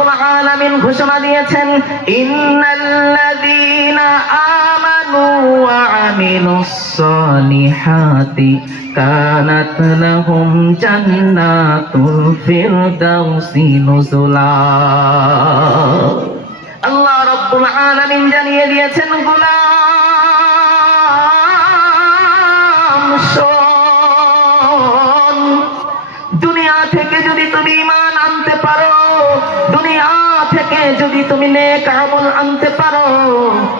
রাব্বুল আলামিন ঘোষণা দিয়েছেন, ইন্নাল্লাযীনা আমানু ওয়া আমিলুস সালিহাতি কানাত লাহুম জান্নাতুল ফিরদাউসি নুজুলা। আল্লাহ রাব্বুল আলামিন জানিয়ে দিয়েছেন, গোলাম শোন, দুনিয়া থেকে যদি তুমি ঈমান আনতে পারো, দুনিয়া থেকে যদি তুমি নেক আমল আনতে পারো,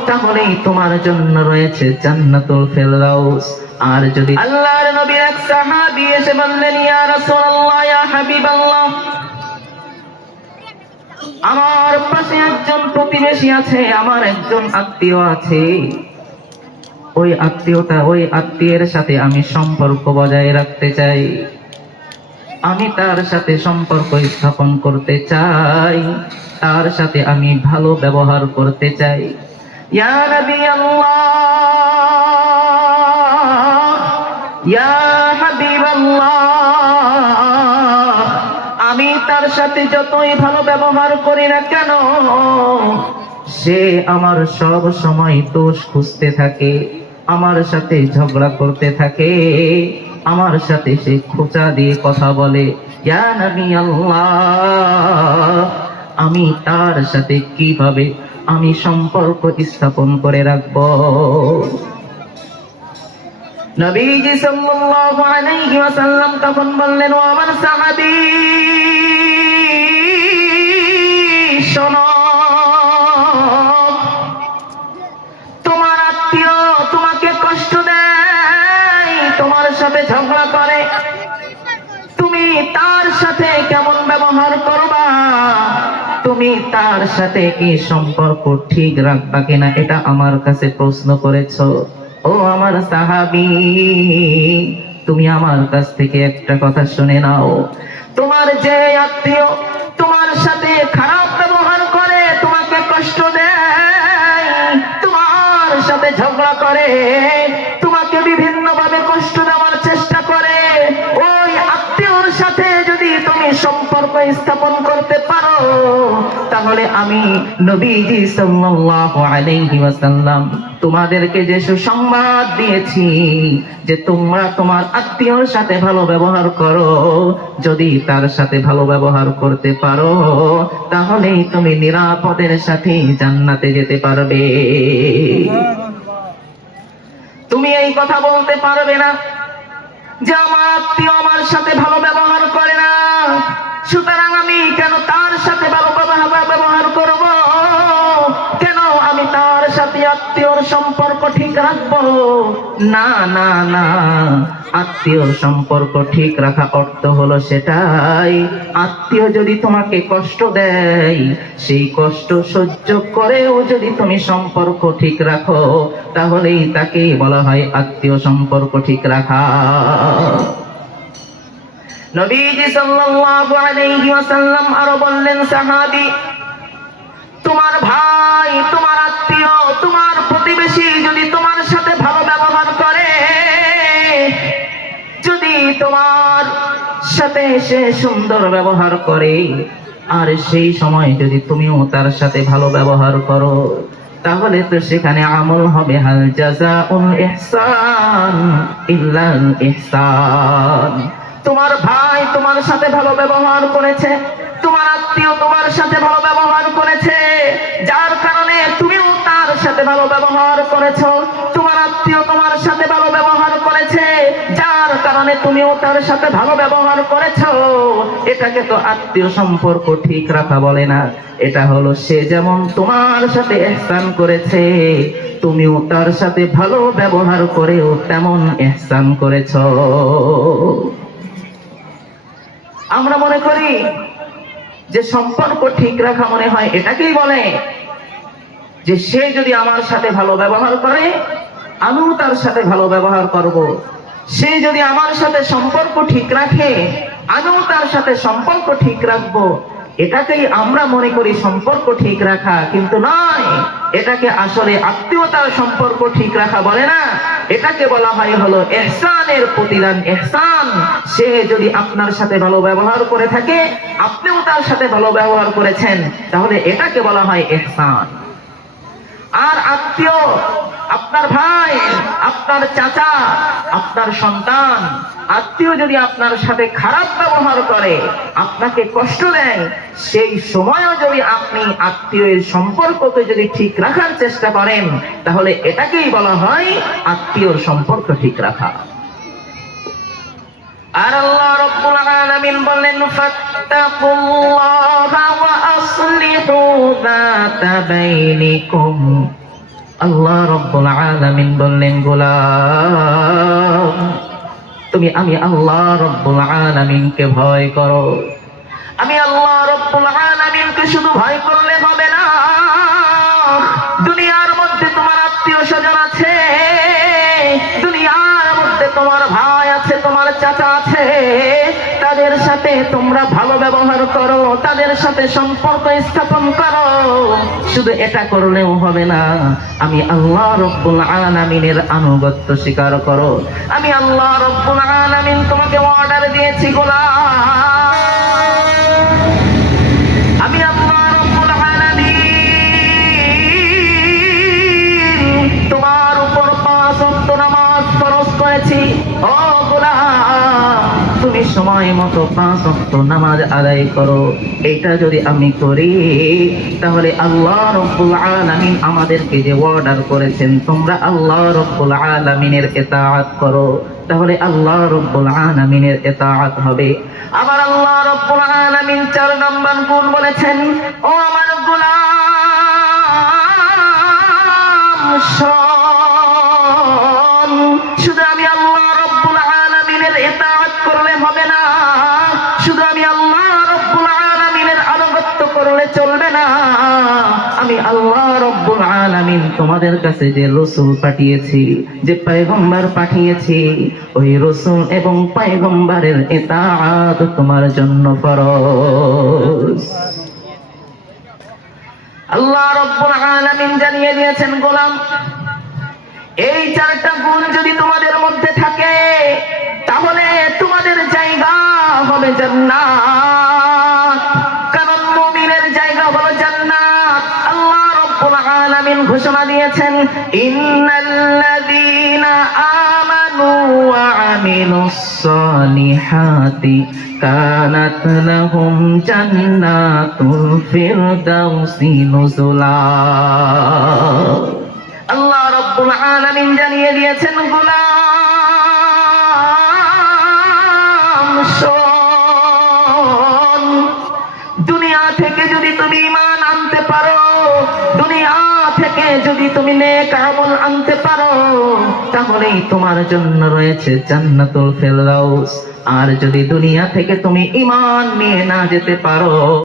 তাহলেই তোমার জন্য রয়েছে জান্নাতুল ফিরদাউস। আর যদি আল্লাহর নবীর এক সাহাবী এসে বললেন, ইয়া রাসূলুল্লাহ, ইয়া হাবিবাল্লাহ, আমার পাশে একজন প্রতিবেশী আছে, আমার একজন আত্মীয় আছে, ওই আত্মীয়ের সাথে আমি সম্পর্ক বজায় রাখতে চাই, আমি তার সাথে সম্পর্ক স্থাপন করতে চাই, তার সাথে আমি ভালো ব্যবহার করতে চাই। ইয়া নবী আল্লাহ, ইয়া হাবিব আল্লাহ, আমি তার সাথে যতই ভালো ব্যবহার করি না কেন, সে আমার সব সময় দোষ খুঁজতে থাকে, আমার সাথে ঝগড়া করতে থাকে, আমার সাথে সে খোঁচা দিয়ে কথা বলে। ইয়া নবী আল্লাহ, আমি তার সাথে কিভাবে আমি সম্পর্ক স্থাপন করে রাখব? নবীজি সাল্লাল্লাহু আলাইহি ওয়াসাল্লাম তখন বললেন, ও আমার সাহাবী, শোনো, তোমার আত্মীয় তোমাকে কষ্ট দেয়, তোমার সাথে ঝগড়া করে, তুমি তার সাথে কেমন ব্যবহার করবা? তুমি তার সাথে কি সম্পর্ক ঠিক রাখবা কিনা, এটা আমার কাছে প্রশ্ন করেছো। ও আমার সাহাবী, তুমি আমার কাছ থেকে একটা কথা শুনে নাও, তোমার যে আত্মীয় তোমার সাথে খারাপ ব্যবহার করে, তোমাকে কষ্ট দেয়, তোমার সাথে ঝগড়া করে, তোমাকে বিভিন্ন ভাবে কষ্ট দেওয়ার চেষ্টা করে, ওই আত্মীয়র সাথে যদি তুমি সম্পর্ক স্থাপন করতে পারো, তাহলে আমি নবীজি সাল্লাল্লাহু আলাইহি ওয়াসাল্লাম তোমাদেরকে যে সুসংবাদ দিয়েছি যে তোমরা তোমার আত্মীয়র সাথে ভালো ব্যবহার করো, যদি তার সাথে ভালো ব্যবহার করতে পারো, তাহলেই তুমি নিরাপদের সাথে জান্নাতে যেতে পারবে। তুমি এই কথা বলতে পারবে না যে আমার আত্মীয় আমার সাথে ভালো ব্যবহার করে না, সুতরাং আমি কেন তার সাথে ভালো ব্যবহার করব, কেন আমি তার সাথে আত্মীয়র সম্পর্ক ঠিক রাখবো? না না না, আত্মীয় সম্পর্ক ঠিক রাখা অর্থ হলো সেটাই, আত্মীয় যদি তোমাকে কষ্ট দেয়, সেই কষ্ট সহ্য করেও যদি তুমি সম্পর্ক ঠিক রাখো, তাহলেই তাকে বলা হয় আত্মীয় সম্পর্ক ঠিক রাখা। নবীজি সাল্লাল্লাহু আলাইহি ওয়াসাল্লাম আরো বললেন, সাহাবী, তোমার ভাই, তোমার আত্মীয়, তোমার প্রতিবেশী যদি তোমার সাথে ভালো ব্যবহার করে, যদি তোমার সাথে সে সুন্দর ব্যবহার করে, আর সেই সময় যদি তুমিও তার সাথে ভালো ব্যবহার করো, তাহলে তো সেখানে আমল হবে হাল জাযাউল ইহসান ইল্লাল ইহসান। তোমার ভাই তোমার সাথে ভালো ব্যবহার করেছে, তোমার আত্মীয় তোমার সাথে ভালো ব্যবহার করেছে, যার কারণে তুমিও তার সাথে ভালো ব্যবহার করেছো, তোমার আত্মীয় তোমার সাথে ভালো ব্যবহার করেছে, যার কারণে তুমিও তার সাথে ভালো ব্যবহার করেছো, এটাকে তো আত্মীয় সম্পর্ক ঠিক রাখা বলে না। এটা হলো সে যেমন তোমার সাথে ইহসান করেছে, তুমিও তার সাথে ভালো ব্যবহার করেও তেমন ইহসান করেছো। আমরা মনে করি যে সম্পর্ক ঠিক রাখা মনে হয় এটাকেই বলে যে সে যদি আমার সাথে ভালো ব্যবহার করে, আমিও তার সাথে ভালো ব্যবহার করব, সে যদি আমার সাথে সম্পর্ক ঠিক রাখে, আমিও তার সাথে সম্পর্ক ঠিক রাখবো। এটাকেই আমরা মনে করি সম্পর্ক ঠিক রাখা, কিন্তু নয়। এটাকে আসলে আত্মীয়তার সম্পর্ক ঠিক রাখা বলে না, এটাকে বলা হয় হলো ইহসানের প্রতিদান, ইহসান। সে যদি আপনার সাথে ভালো ব্যবহার করে থাকে, আপনিও তার সাথে ভালো ব্যবহার করেছেন, তাহলে এটাকে বলা হয় ইহসান। আর আত্মীয়, আপনার ভাই, আপনার চাচা, আপনার সন্তান, আত্মীয় যদি আপনার সাথে খারাপ ব্যবহার করে, আপনাকে কষ্ট দেয়, সেই সময়ও যদি আপনি আত্মীয়ের সম্পর্ককে যদি ঠিক রাখার চেষ্টা করেন, তাহলে এটাকেই বলা হয় আত্মীয়র সম্পর্ক ঠিক রাখা। আর আল্লাহ রাব্বুল আলামিন বললেন, ফাত্তাকুল্লাহা ওয়া আসলিহু যাতা বাইনিকুম। আল্লাহ রাব্বুল আলামিন বললেন, গোলাম, তুমি আমি আল্লাহ রাব্বুল আলামিনকে ভয় করো। আমি আল্লাহ রাব্বুল আলামিনকে শুধু ভয় করলে হবে না, দুনিয়ার মধ্যে তোমার আত্মীয় স্বজন আছে, দুনিয়ার মধ্যে তোমার ভাই আছে, তোমার চাচা আছে, তাদের সাথে তোমরা ভালো ব্যবহার করো, তাদের সাথে সম্পর্ক স্থাপন করো। শুধু এটা করলেও হবে না, আমি আল্লাহ রাব্বুল আলামিনের আনুগত্য স্বীকার করো। আমি আল্লাহ রাব্বুল আলামিন তোমাকে অর্ডার দিয়েছি, গোলাম, আমি আল্লাহ রাব্বুল আলামিন তোমার উপর 5 ওয়াক্ত নামাজ ফরজ করেছি। ও গোলাম, তুমি সময় মতো 5 ওয়াক্ত নামাজ আদায় করো। এটা যদি আমি করি, তাহলে আল্লাহ রাব্বুল আলামিন আমাদেরকে যে অর্ডার করেছেন, তোমরা আল্লাহ রাব্বুল আলামিনের ইতাআত করো, তাহলে আল্লাহ রাব্বুল আলামিনের ইতাআত হবে। আবার আল্লাহ রাব্বুল আলামিন 4 নম্বর গুণ বলেছেন, ও আমার গোলাম শোন, শুধু আমি আল্লাহ রাব্বুল আলামিনের ইতাআত করলে হবে না, শুধু আমি আল্লাহ রাব্বুল আলামিনের আনুগত্য করলে চলবে না। আমি আল্লাহ রাব্বুল আলামিন তোমাদের কাছে যে রাসূল পাঠিয়েছি, যে পয়গম্বর পাঠিয়েছি, ওই রাসূল এবং পয়গম্বরের ইতাআত তোমার জন্য ফরজ। আল্লাহ রাব্বুল আলামিন জানিয়ে দিয়েছেন, গোলাম, এই 4টা গুণ যদি তোমাদের মধ্যে থাকে, তাহলে তোমাদের জায়গা হবে জান্নাত। কারণ মুমিনের জায়গা হলো জান্নাত। আল্লাহ রাব্বুল আলামিন ঘোষণা দিয়েছেন, ইন্নাল্লাযীনা আমানু ওয়া আমিলুস সালিহাতি কানাত লাহুম জান্নাতুল ফিরদাউসি নুজুলা। আল্লাহ রাব্বুল আলামিন জানিয়ে দিয়েছেন, গোলাম শোন, দুনিয়া থেকে যদি তুমি ঈমান আনতে পারো, দুনিয়া থেকে যদি তুমি নেক আমল আনতে পারো, তাহলেই তোমার জন্য রয়েছে জান্নাতুল ফিরদাউস। আর যদি দুনিয়া থেকে তুমি ঈমান নিয়ে না যেতে পারো,